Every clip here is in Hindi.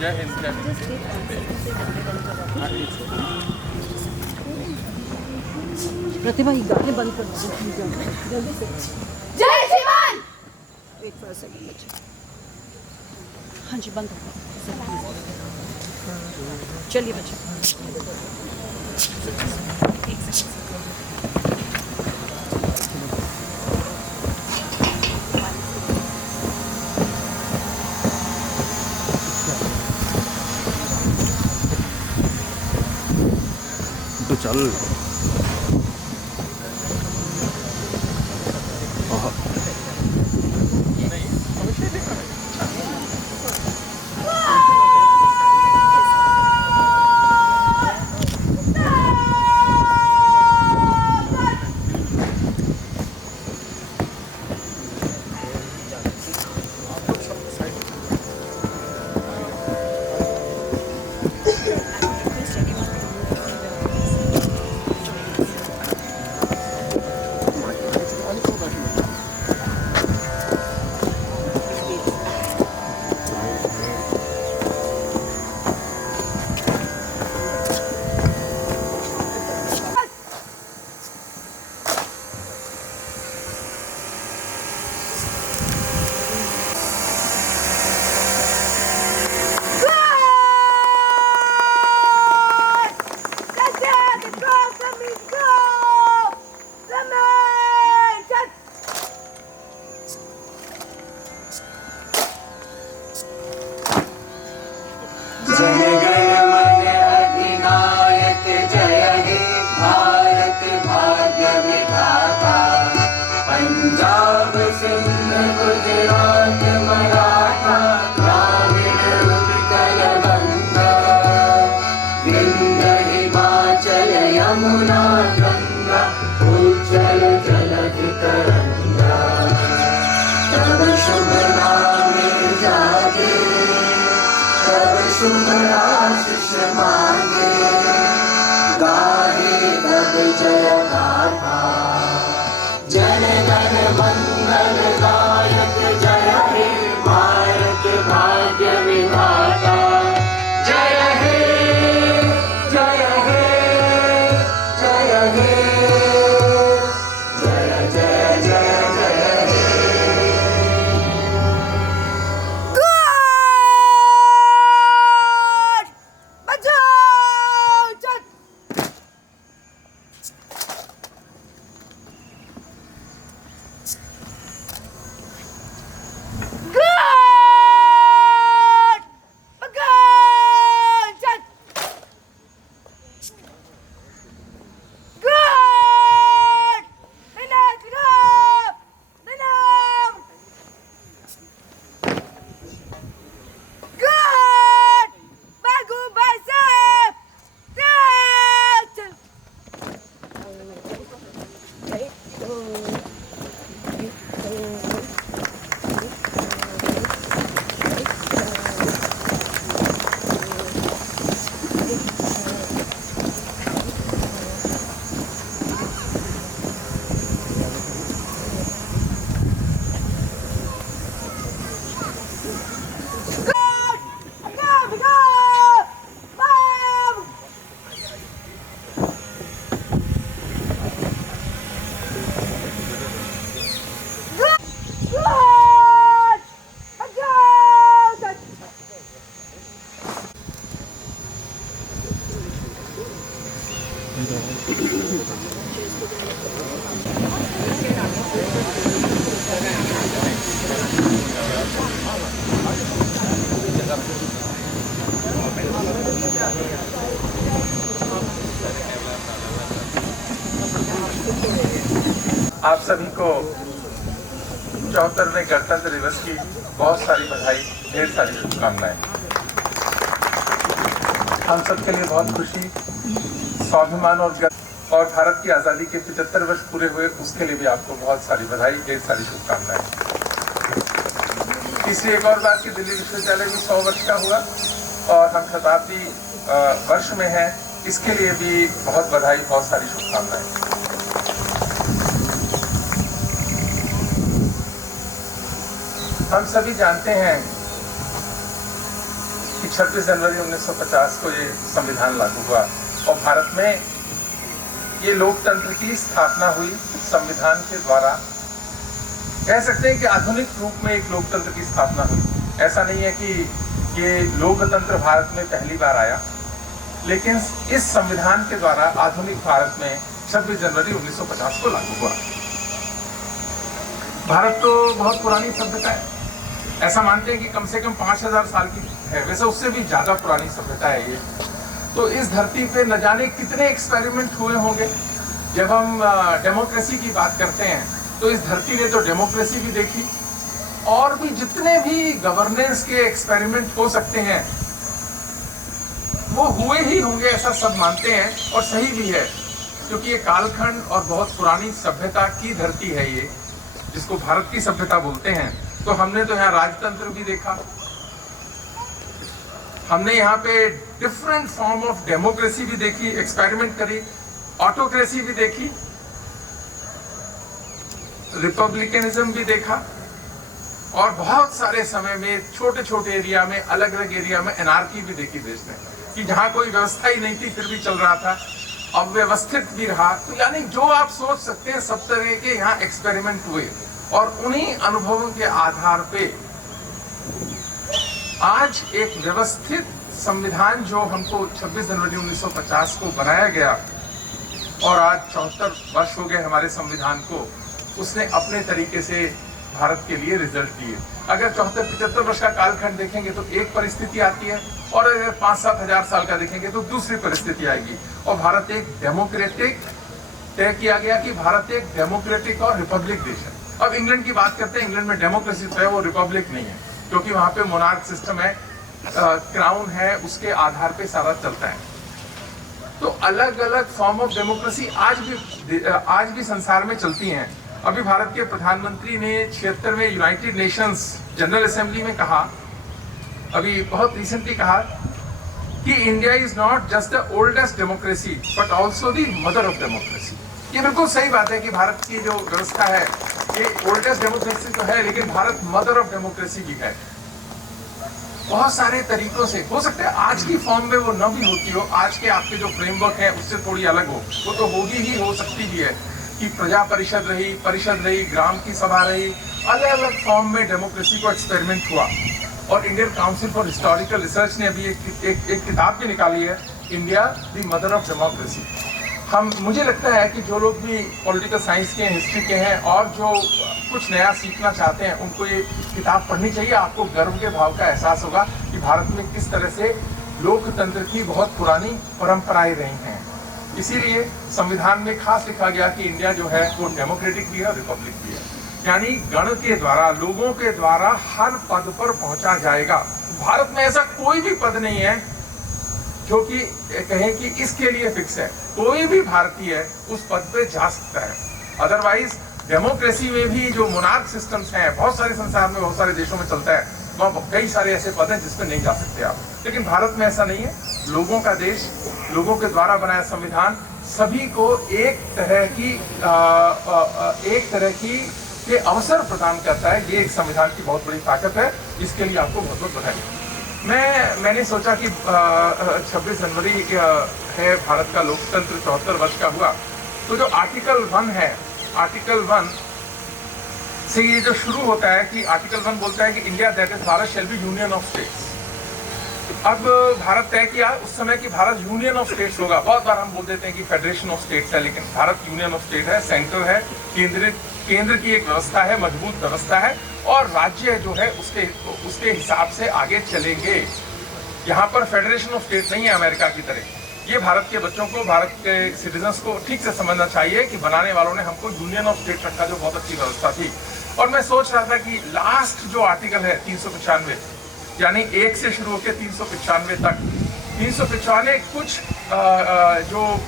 जय हिंद जय हिंद। प्रतिभा ही गाने बंद कर दो जल्दी से। जय श्रीमान। वेट फॉर अ सेकंड बच्चे। हाँ जी बंद हो। चलिए बच्चे। तो चल पंजाब सिंध गुजरात मराठा द्राविड़ उत्कल गंगा विंध्य हिमाचल यमुना गंगा उज्जल जलधि तरंगा तब शुभ नामे जागे तब शुभ आशीष मांगे गाहे तब जय गाथा जन गण मंगल गायक जय हे भारत भाग्य विधाता जय हे जय हे जय हे जय जय जय जय हे आप सभी को 74वें गणतंत्र दिवस की बहुत सारी बधाई, ढेर सारी शुभकामनाएं। हम सबके लिए बहुत खुशी, स्वाभिमान और भारत की आज़ादी के 75 वर्ष पूरे हुए, उसके लिए भी आपको बहुत सारी बधाई, ढेर सारी शुभकामनाएं। तीसरी एक और बात कि दिल्ली विश्वविद्यालय भी 100 वर्ष का हुआ और हम शताब्दी वर्ष में हैं, इसके लिए भी बहुत बधाई, बहुत सारी शुभकामनाएं। हम सभी जानते हैं कि कि 26 जनवरी 1950 को ये संविधान लागू हुआ और भारत में ये लोकतंत्र की स्थापना हुई संविधान के द्वारा। कह सकते हैं कि आधुनिक रूप में एक लोकतंत्र की स्थापना हुई। ऐसा नहीं है कि ये लोकतंत्र भारत में पहली बार आया, लेकिन इस संविधान के द्वारा आधुनिक भारत में 26 जनवरी 1950 को लागू हुआ। भारत तो बहुत पुरानी सभ्यता है, ऐसा मानते हैं कि कम से कम 5000 साल की है, वैसे उससे भी ज्यादा पुरानी सभ्यता है ये। तो इस धरती पे न जाने कितने एक्सपेरिमेंट हुए होंगे। जब हम डेमोक्रेसी की बात करते हैं तो इस धरती ने तो डेमोक्रेसी भी देखी, और भी जितने भी गवर्नेंस के एक्सपेरिमेंट हो सकते हैं वो हुए ही होंगे, ऐसा सब मानते हैं और सही भी है, क्योंकि ये कालखंड और बहुत पुरानी सभ्यता की धरती है ये, जिसको भारत की सभ्यता बोलते हैं। तो हमने तो यहाँ राजतंत्र भी देखा, हमने यहाँ पे डिफरेंट फॉर्म ऑफ डेमोक्रेसी भी देखी, एक्सपेरिमेंट करी, ऑटोक्रेसी भी देखी, रिपब्लिकनिज्म भी देखा, और बहुत सारे समय में छोटे छोटे एरिया में, अलग अलग एरिया में एनार्की भी देखी देश ने, कि जहां कोई व्यवस्था ही नहीं थी फिर भी चल रहा था, अव्यवस्थित भी रहा। तो यानी जो आप सोच सकते हैं सब तरह के यहाँ एक्सपेरिमेंट हुए, और उन्हीं अनुभवों के आधार पे आज एक व्यवस्थित संविधान जो हमको 26 जनवरी 1950 को बनाया गया, और आज 74 वर्ष हो गए हमारे संविधान को, उसने अपने तरीके से भारत के लिए रिजल्ट दिए। अगर 74-75 वर्ष का कालखंड देखेंगे तो एक परिस्थिति आती है, और अगर 5-7 हजार साल का देखेंगे तो दूसरी परिस्थिति आएगी। और भारत एक डेमोक्रेटिक, तय किया गया कि भारत एक डेमोक्रेटिक और रिपब्लिक देश है। अब इंग्लैंड की बात करते हैं, इंग्लैंड में डेमोक्रेसी तो है, वो रिपब्लिक नहीं है, क्योंकि वहां पे मोनार्क सिस्टम है, क्राउन है, उसके आधार पे सारा चलता है। तो अलग अलग फॉर्म ऑफ डेमोक्रेसी आज भी संसार में चलती हैं। अभी भारत के प्रधानमंत्री ने 76वें यूनाइटेड नेशंस जनरल असेंबली में कहा, अभी बहुत रिसेंटली कहा, कि India is not just the oldest democracy but also the mother of democracy. ये बिल्कुल सही बात है कि भारत की जो व्यवस्था है ये ओल्डेस्ट डेमोक्रेसी तो है, लेकिन भारत मदर ऑफ डेमोक्रेसी भी है। बहुत सारे तरीकों से हो सकता है आज की फॉर्म में वो न भी होती हो, आज के आपके जो फ्रेमवर्क है उससे थोड़ी अलग हो, वो तो होगी ही, हो सकती भी है कि प्रजा परिषद रही, ग्राम की सभा रही, अलग अलग फॉर्म में डेमोक्रेसी को एक्सपेरिमेंट हुआ। और Indian council for historical research ने अभी एक किताब भी निकाली है, India the mother of democracy. मुझे लगता है कि जो लोग भी पॉलिटिकल साइंस के हैं, हिस्ट्री के हैं, और जो कुछ नया सीखना चाहते हैं, उनको ये किताब पढ़नी चाहिए। आपको गर्व के भाव का एहसास होगा कि भारत में किस तरह से लोकतंत्र की बहुत पुरानी परंपराएं रही हैं। इसीलिए संविधान में खास लिखा गया कि इंडिया जो है वो डेमोक्रेटिक भी है, रिपब्लिक भी है, यानी गण के द्वारा, लोगों के द्वारा हर पद पर पहुंचा जाएगा। भारत में ऐसा कोई भी पद नहीं है जो कि कहे कि इसके लिए फिक्स है, कोई भी भारतीय उस पद पे जा सकता है। अदरवाइज डेमोक्रेसी में भी जो मोनार्क सिस्टम्स हैं, बहुत सारे संसार में, बहुत सारे देशों में चलता है, वहाँ कई सारे ऐसे पद हैं जिसपे नहीं जा सकते आप, लेकिन भारत में ऐसा नहीं है। लोगों का देश, लोगों के द्वारा बनाया संविधान सभी को एक तरह की के अवसर प्रदान करता है। ये एक संविधान की बहुत बड़ी ताकत है, इसके लिए आपको बहुत बहुत बधाई। मैंने सोचा कि 26 जनवरी है, भारत का लोकतंत्र 74 वर्ष का हुआ, तो जो आर्टिकल 1 है, आर्टिकल 1 से ये जो शुरू होता है कि आर्टिकल 1 बोलता है कि India that is Bharat shall be union of states. अब भारत तय किया उस समय कि भारत यूनियन ऑफ स्टेट्स होगा। बहुत बार हम बोल देते हैं कि फेडरेशन ऑफ स्टेट्स है, लेकिन भारत यूनियन ऑफ स्टेट है, सेंटर है, केंद्र की एक व्यवस्था है, मजबूत व्यवस्था है, और राज्य जो है उसके हिसाब से आगे चलेंगे। यहाँ पर फेडरेशन ऑफ स्टेट नहीं है अमेरिका की तरह। ये भारत के बच्चों को, भारत के सिटीजन्स को ठीक से समझना चाहिए कि बनाने वालों ने हमको यूनियन ऑफ स्टेट रखा, जो बहुत अच्छी व्यवस्था थी। और मैं सोच रहा था कि लास्ट जो आर्टिकल है 395, यानी 1 से शुरू होकर 395 तक, 395 कुछ जो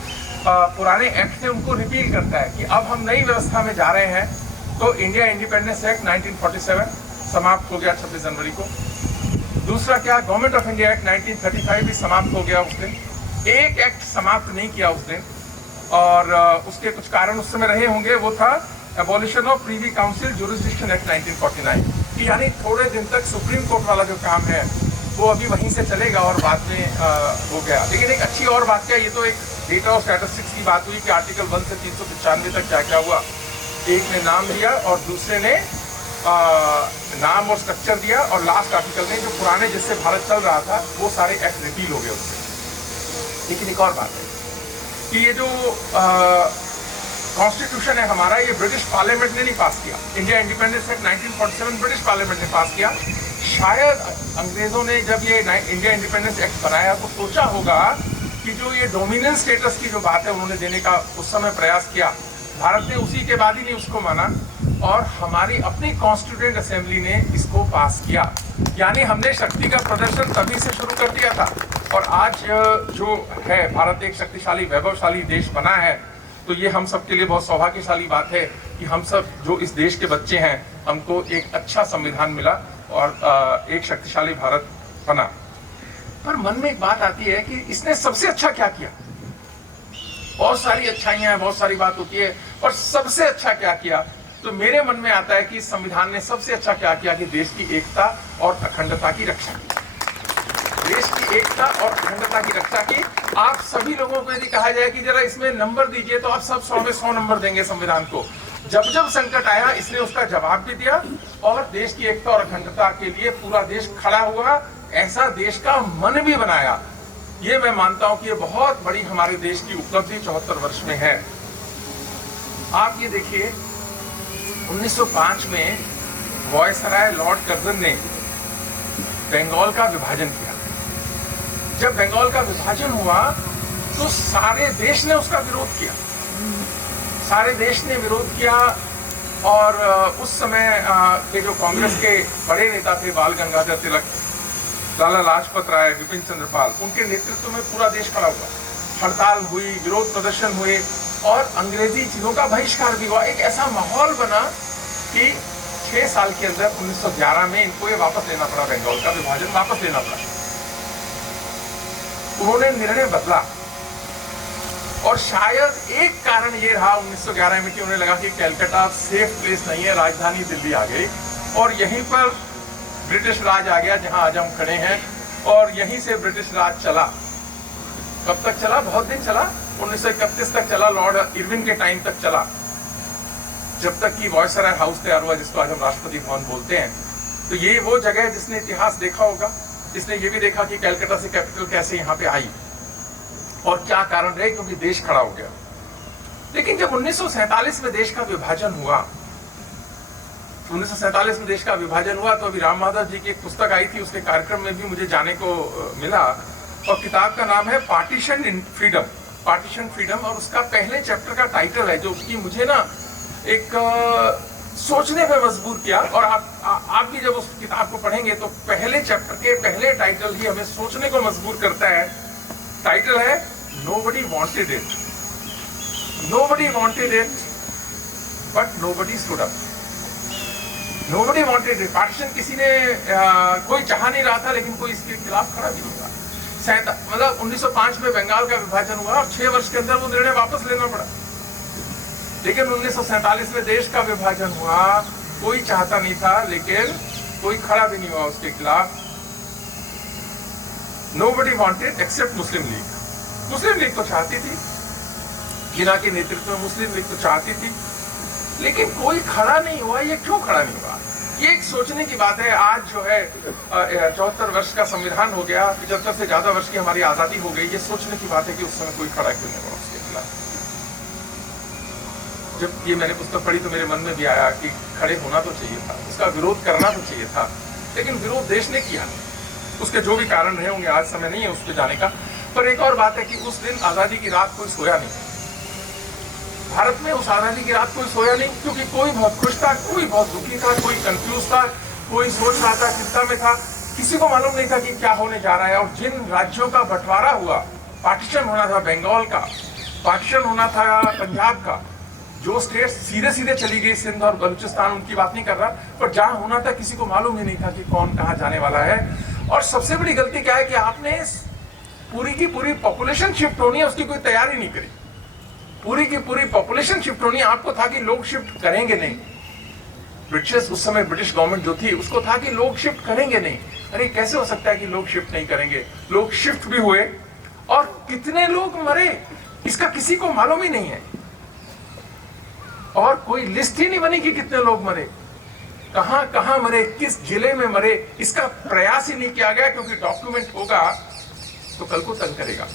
पुराने एक्ट थे उनको रिपील करता है कि अब हम नई व्यवस्था में जा रहे हैं। तो इंडिया इंडिपेंडेंस एक्ट 1947 समाप्त हो गया 26 जनवरी को। दूसरा क्या, गवर्नमेंट ऑफ इंडिया एक्ट 1935 भी समाप्त हो गया उस दिन। एक एक्ट समाप्त नहीं किया उस दिन, और उसके कुछ कारण उस समय रहे होंगे, वो था abolition of Privi council jurisdiction act 1949, कि यानी थोड़े दिन तक सुप्रीम कोर्ट वाला जो काम है वो अभी वहीं से चलेगा और बाद में हो गया। लेकिन एक अच्छी और बात क्या, ये तो एक डेटा और स्टैटिस्टिक्स की बात हुई कि आर्टिकल 1 से 395 तक क्या क्या हुआ। एक ने नाम दिया और दूसरे ने नाम और स्ट्रक्चर दिया, और लास्ट आर्टिकल ने जो पुराने जिससे भारत चल रहा था वो सारे एक्ट रिपील हो गए उससे। लेकिन एक और बात है कि ये जो कॉन्स्टिट्यूशन है हमारा, ये ब्रिटिश पार्लियामेंट ने नहीं पास किया। India independence act 1947 British parliament ने पास किया। शायद अंग्रेजों ने जब ये इंडिया इंडिपेंडेंस एक्ट बनाया तो सोचा होगा कि जो ये डोमिनेंट स्टेटस की जो बात है उन्होंने देने का उस समय प्रयास किया, भारत ने उसी के बाद ही नहीं उसको माना, और हमारी अपनी कॉन्स्टिट्यूएंट असेंबली ने इसको पास किया। यानी हमने शक्ति का प्रदर्शन तभी से शुरू कर दिया था, और आज जो है भारत एक शक्तिशाली वैभवशाली देश बना है, तो ये हम सब के लिए बहुत सौभाग्यशाली बात है कि हम सब जो इस देश के बच्चे हैं, हमको एक अच्छा संविधान मिला और एक शक्तिशाली भारत बना। पर मन में एक बात आती है कि इसने सबसे अच्छा क्या किया। बहुत सारी अच्छाइयां हैं, बहुत सारी बात होती है, और सबसे अच्छा क्या किया, तो मेरे मन में आता है कि इस संविधान ने सबसे अच्छा क्या किया कि देश की एकता और अखंडता की रक्षा की। देश की एकता और अखंडता की रक्षा की। आप सभी लोगों को यदि कहा जाए कि जरा इसमें नंबर दीजिए, तो आप सब 100 में 100 नंबर देंगे संविधान को। जब जब संकट आया इसने उसका जवाब भी दिया, और देश की एकता और अखंडता के लिए पूरा देश खड़ा हुआ, ऐसा देश का मन भी बनाया। ये मैं मानता हूं कि ये बहुत बड़ी हमारे देश की उपलब्धि 74 वर्ष में है। आप ये देखिए, 1905 में वायसराय लॉर्ड कर्जन ने बंगाल का विभाजन किया। जब बंगाल का विभाजन हुआ तो सारे देश ने उसका विरोध किया, सारे देश ने विरोध किया। और उस समय के जो कांग्रेस के बड़े नेता थे, बाल गंगाधर तिलक, लाला लाजपत राय, विपिन चंद्र पाल, उनके नेतृत्व में पूरा देश खड़ा हुआ। हड़ताल हुई, विरोध प्रदर्शन हुए, और अंग्रेजी चीजों का बहिष्कार भी हुआ। एक ऐसा माहौल बना कि 6 साल के अंदर 1911 में इनको ये वापस लेना पड़ा, बंगाल का विभाजन वापस लेना पड़ा। उन्होंने निर्णय बदला, और शायद एक कारण ये रहा 1911 में कि उन्हें लगा कि कलकत्ता सेफ प्लेस नहीं है, राजधानी दिल्ली आ गई, और यहीं पर ब्रिटिश राज आ गया जहां आज हम खड़े हैं, और यहीं से ब्रिटिश राज चला। कब तक चला? बहुत दिन चला, 1931 तक चला, लॉर्ड इरविन के टाइम तक चला, जब तक कि वायसराय हाउस तैयार हुआ, जिसको आज हम राष्ट्रपति भवन बोलते हैं। तो ये वो जगह है जिसने इतिहास देखा होगा, जिसने ये भी देखा कि कलकत्ता से कैपिटल कैसे यहाँ पे आई और क्या कारण रहे, क्योंकि देश खड़ा हो गया। लेकिन जब 1947 में देश का विभाजन हुआ, 1947 में देश का विभाजन हुआ, तो अभी राम माधव जी की एक पुस्तक आई थी, उसके कार्यक्रम में भी मुझे जाने को मिला, और किताब का नाम है पार्टीशन इन फ्रीडम, पार्टीशन फ्रीडम। और उसका पहले चैप्टर का टाइटल है जो उसकी मुझे ना एक सोचने पे मजबूर किया। और आप भी जब उस किताब को पढ़ेंगे तो पहले चैप्टर के पहले टाइटल ही हमें सोचने को मजबूर करता है। टाइटल है nobody wanted it, nobody wanted it but nobody stood up. Nobody wanted it, partition किसी ने कोई चाह नहीं रहा था, लेकिन कोई इसके खिलाफ खड़ा भी नहीं था। मतलब 1905 में बंगाल का विभाजन हुआ और 6 वर्ष के अंदर वो निर्णय वापस लेना पड़ा। लेकिन 1947 में देश का विभाजन हुआ, कोई चाहता नहीं था, लेकिन कोई खड़ा भी नहीं हुआ उसके खिलाफ। Nobody wanted except मुस्लिम लीग। मुस्लिम लीग तो चाहती थी, जिन्ना के नेतृत्व में मुस्लिम लीग तो चाहती थी, लेकिन कोई खड़ा नहीं हुआ। ये क्यों खड़ा नहीं हुआ? ये एक सोचने की बात है। आज जो है 74 वर्ष का संविधान हो गया, 75 से ज्यादा वर्ष की हमारी आजादी हो गई। ये सोचने की बात है कि उस समय कोई खड़ा क्यों नहीं हुआ उसके खिलाफ। जब ये मैंने पुस्तक पढ़ी तो मेरे मन में भी आया कि खड़े होना तो चाहिए था, उसका विरोध करना तो चाहिए था, लेकिन विरोध देश ने किया। उसके जो भी कारण रहे होंगे, आज समय नहीं है उस पर जाने का। पर एक और बात है कि उस दिन आजादी की रात कोई सोया नहीं, भारत में उस आजादी की रात कोई सोया नहीं, क्योंकि कोई बहुत खुश था, कोई बहुत दुखी था, कोई कंफ्यूज था, कोई सोच रहा था, चिंता में था, किसी को मालूम नहीं था कि क्या होने जा रहा है। और जिन राज्यों का बंटवारा हुआ, पार्टीशन होना था बंगाल का, पार्टीशन होना था पंजाब का, जो स्टेट सीधे सीधे चली गई, सिंध और बलूचिस्तान, उनकी बात नहीं कर रहा, पर जहां होना था किसी को मालूम ही नहीं था कि कौन कहां जाने वाला है। और सबसे बड़ी गलती क्या है कि आपने पूरी की पूरी पॉपुलेशन शिफ्ट होनी है, उसकी कोई तैयारी नहीं करी। पूरी की पूरी पॉपुलेशन शिफ्ट होनी है, आपको था कि लोग शिफ्ट करेंगे नहीं। ब्रिटिश उस समय ब्रिटिश गवर्नमेंट जो थी उसको था कि लोग शिफ्ट करेंगे नहीं, अरे कैसे हो सकता है कि लोग शिफ्ट नहीं करेंगे? लोग शिफ्ट भी हुए, और कितने लोग मरे इसका किसी को मालूम ही नहीं है, और कोई लिस्ट ही नहीं बनी कि कितने लोग मरे, कहां कहां मरे, किस जिले में मरे, इसका प्रयास ही नहीं किया गया, क्योंकि डॉक्यूमेंट होगा तो कल को तंग करेगा।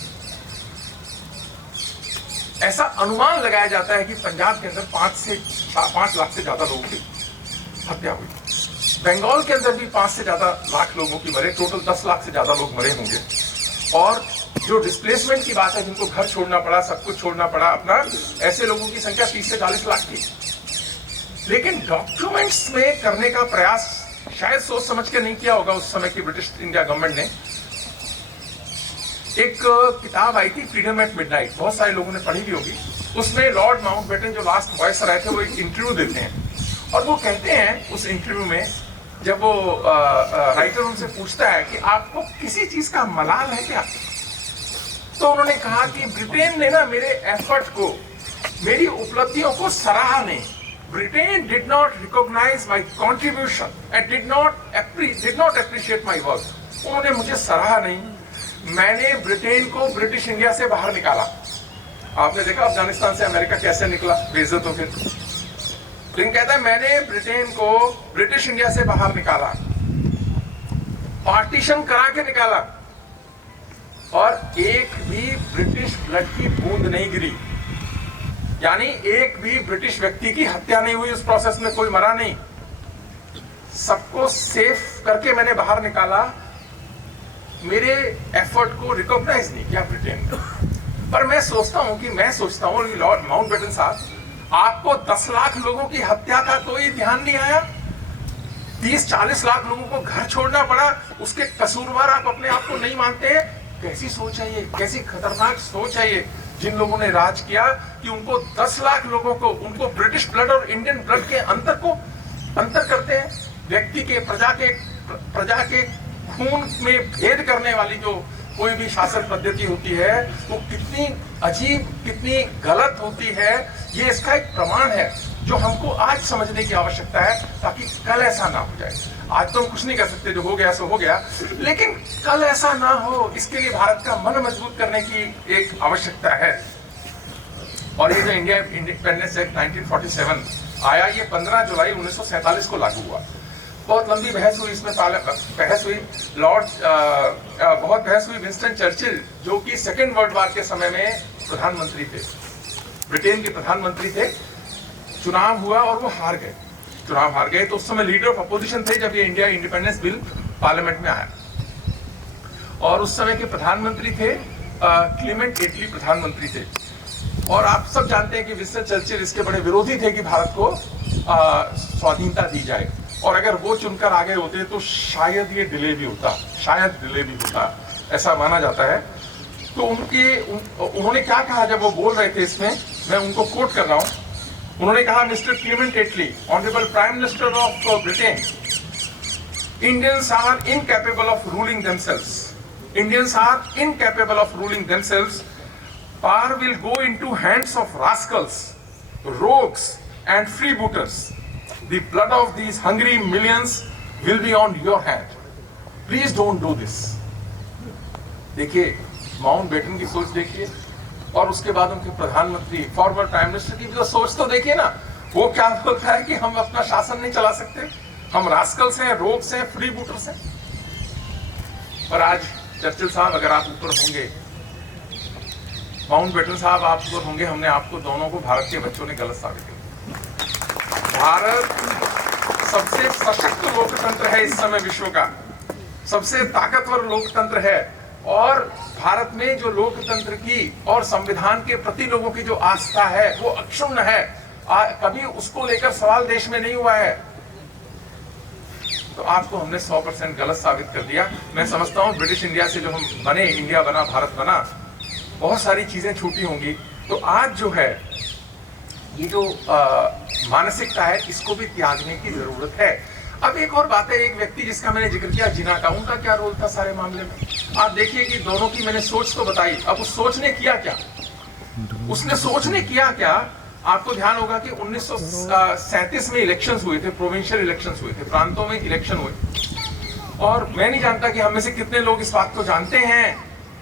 ऐसा अनुमान लगाया जाता है कि पंजाब के अंदर 5 लाख से ज्यादा लोगों की हत्या हुई, बंगाल के अंदर भी 5 से ज्यादा लाख लोगों की मरे, टोटल 10 लाख से ज्यादा लोग मरे होंगे। और जो डिस्प्लेसमेंट की बात है, जिनको घर छोड़ना पड़ा, सब कुछ छोड़ना पड़ा अपना, ऐसे लोगों की संख्या 30 से 40 लाख थी। लेकिन डॉक्यूमेंट्स में करने का प्रयास शायद सोच समझ के नहीं किया होगा उस समय की ब्रिटिश इंडिया गवर्नमेंट ने। एक किताब आई थी फ्रीडम एट मिडनाइट, बहुत सारे लोगों ने पढ़ी भी होगी। उसमें लॉर्ड माउंटबेटन जो लास्ट वॉइस रहे थे, वो एक इंटरव्यू देते हैं, और वो कहते हैं उस इंटरव्यू में, जब वो राइटर उनसे पूछता है कि आपको किसी चीज का मलाल है क्या, तो उन्होंने कहा कि ब्रिटेन ने ना मेरे एफर्ट को, मेरी उपलब्धियों को सराहा नहीं। Britain did not recognise my contribution and did not appreciate my work. उन्होंने मुझे सराहा नहीं। मैंने ब्रिटेन को ब्रिटिश इंडिया से बाहर निकाला। आपने देखा अफगानिस्तान से अमेरिका कैसे निकला बेइज्जत होकर। लेकिन कहता है मैंने ब्रिटेन को ब्रिटिश इंडिया से बाहर निकाला, पार्टीशन करा के निकाला, और एक भी ब्रिटिश ब्लड की बूंद नहीं गिरी, यानी एक भी ब्रिटिश व्यक्ति की हत्या नहीं हुई उस प्रोसेस में, कोई मरा नहीं। सबको सेफ करके मैंने बाहर निकाला। मेरे एफर्ट को रिकॉग्नाइज नहीं किया ब्रिटेन ने। पर मैं सोचता हूं लॉर्ड माउंटबेटन साहब, आपको 10 लाख लोगों की हत्या का कोई ध्यान नहीं आया? 30-40 लाख लोगों को घर छोड़ना पड़ा, उसके कसूरवार आप अपने आप को नहीं मानते हैं? कैसी सोच है ये, कैसी खतरनाक सोच है ये, जिन लोगों ने राज किया कि उनको 10 लाख लोगों को, उनको ब्रिटिश ब्लड और इंडियन ब्लड के अंतर करते हैं। व्यक्ति के, प्रजा के खून में भेद करने वाली जो कोई भी शासन पद्धति होती है, वो कितनी अजीब, कितनी गलत होती है, ये इसका एक प्रमाण है जो हमको आज समझने की आवश्यकता है, ताकि कल ऐसा ना हो जाए। आज तो हम कुछ नहीं कर सकते, जो हो गया सो हो गया, लेकिन कल ऐसा ना हो, इसके लिए भारत का मन मजबूत करने की एक आवश्यकता है। और ये जो इंडिया इंडिपेंडेंस एक्ट 1947 आया, ये 15 जुलाई 1947 को लागू हुआ। बहुत लंबी बहस हुई इसमें, बहुत बहस हुई। विंस्टन चर्चिल, जो कि सेकेंड वर्ल्ड वॉर के समय में प्रधानमंत्री थे, ब्रिटेन के प्रधानमंत्री थे, चुनाव हुआ और वो हार गए। तो उस समय लीडर ऑफ अपोजिशन थे जब ये इंडिया इंडिपेंडेंस बिल पार्लियामेंट में आया, और उस समय के प्रधानमंत्री थे क्लीमेंट एटली प्रधानमंत्री थे। और आप सब जानते हैं कि विंस्टन चर्चिल इसके बड़े विरोधी थे कि भारत को स्वाधीनता दी जाए, और अगर वो चुनकर आगे होते तो शायद ये डिले भी होता, ऐसा माना जाता है। तो उन्होंने क्या कहा जब वो बोल रहे थे, इसमें मैं उनको कोट कर रहा हूं। उन्होंने कहा, mister Clement Attlee, honourable prime minister of Britain, Indians are incapable of ruling themselves. Power will go into hands of rascals, rogues and freebooters. The blood of these hungry millions will be on your hand. Please don't do this. देखिए माउंटबेटन की सोच देखिए, और उसके बाद उनके प्रधानमंत्री, फॉरवर्ड प्राइम मिनिस्टर की भी तो सोच तो देखिए ना। वो क्या बोलता है कि हम अपना शासन नहीं चला सकते, हम रास्कल्स हैं, रोग्स हैं, फ्रीबूटर्स हैं। पर आज चर्चिल साहब, अगर आप ऊपर होंगे, माउंटबेटन साहब आप ऊपर होंगे, हमने आपको दोनों को, भारत के बच्चों ने गलत साबित किया। भारत सबसे सशक्त लोकतंत्र है इस समय, विश्व का सबसे ताकतवर लोकतंत्र है, और भारत में जो लोकतंत्र की और संविधान के प्रति लोगों की जो आस्था है वो अक्षुण्ण है। कभी उसको लेकर सवाल देश में नहीं हुआ है। तो आपको हमने 100% गलत साबित कर दिया। मैं समझता हूँ ब्रिटिश इंडिया से जो हम बने, इंडिया बना, भारत बना, बहुत सारी चीजें छूटी होंगी। तो आज जो है ये जो मानसिकता है, इसको भी त्यागने की जरूरत है। अब एक और बात है, एक व्यक्ति जिसका मैंने जिक्र किया, जिना का, उनका क्या रोल था सारे मामले में? आप देखिए कि दोनों की मैंने सोच तो बताई, अब उस सोच ने किया क्या? उसने सोच ने किया क्या? आपको ध्यान होगा कि 1937 में इलेक्शंस हुए थे, प्रोविंशियल इलेक्शंस हुए थे, प्रांतों में इलेक्शन हुए, और मैं नहीं जानता कि हम में से कितने लोग इस बात को जानते हैं